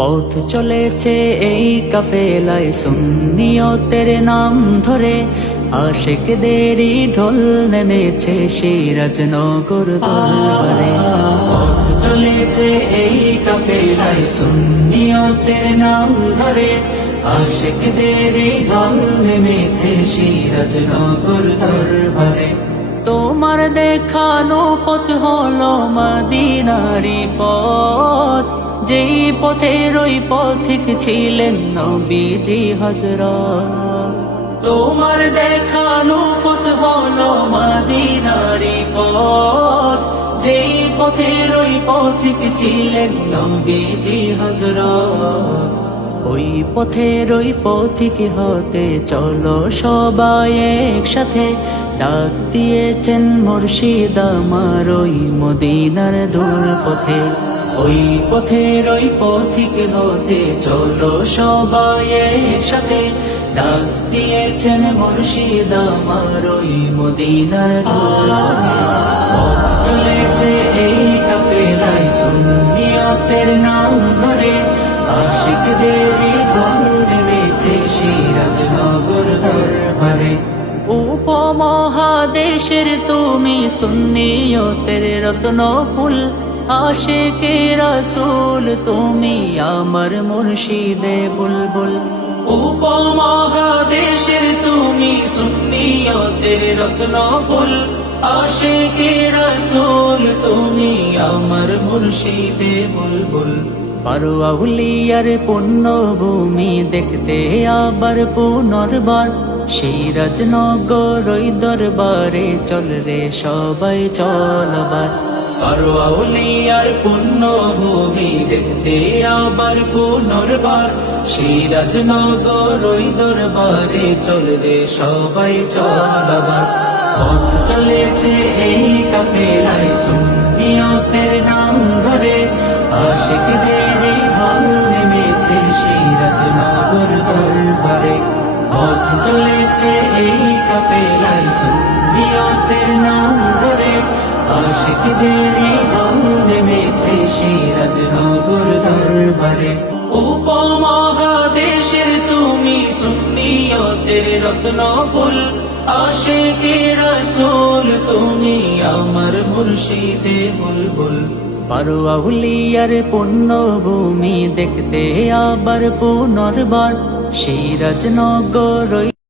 পথ চলেছে এই কাফেলায় সুন্নিয়তের নাম ধরে। আশেকদেরই ঢোল নেমেছে সিরাজনগর দরবারে। পথ চলেছে এই কাফেলায় সুন্নিয়তের নাম ধরে। আশেকদেরই ঢোল নেমেছে সিরাজনগর দরবারে। তোমার দেখানো পথ হলো মদিনারি পথ। যেই পথের ওই পথিক ছিলেন নবীজি হজরত তোমার দেখানো পথ হলো মদিনারি পথ। যেই পথের ওই পথিক ছিলেন নবীজি হজরত ওই পথের ওই পথিক হতে চলো সবাই একসাথে। ডাক দিয়েছেন মুর্শিদ আমার ওই মদিনার দূর পথে ওই পথের ওই পথিক হতে চলো সবাই একসাথে। ডাক দিয়েছেন মুর্শিদ আমার ওই মদিনার চলেছে এই কাফেলায় সুন্নিয়তের নাম ধরে। আশিকদের গৌর নেমেছে সিরাজনগর দরবারে। উপমহাদেশের তুমি সুন্নিয়তের রত্ন ফুল আশেকে রাসূল, তুমি আমার মুর্শিদে বুলবুল। উপমহাদেশের তুমি সুন্নিয়তের রত্ন ফুল আশেকে রাসূল, তুমি আমার মুর্শিদে বুলবুল। পারো আউলিয়ার পুণ্য ভূমি দেখতে আবার পুনর্বার। সেই রাজনগর দরবারে চল রে সবাই চলবার। পারো আউলিয়ার পুণ্য ভূমি দেখতে আবার পুনর্বার সেই রাজনগর ওই দরবারে চল রে সবাই চলবার পথ চলেছে এই কাফেলায় সুন্নিয়তের নাম ধরে। আশিকদের ভালো নেমেছে সিরাজনগর দরবারে। পথ চলেছে এই কাফেলায় সুন্নিয়তের নাম ধরে। আশিকদের ভালো নেমেছে সিরাজনগর দরবারে। উপমহাদেশের তুমি সুন্নিয়তের রত্ন ফুল আশেকে রসুল তুমি আমার মুর্শিদে বুলবুল। পারো আউলিয়ার পুণ্য ভূমি দেখতে আবার পুনর্বার সিরাজনগর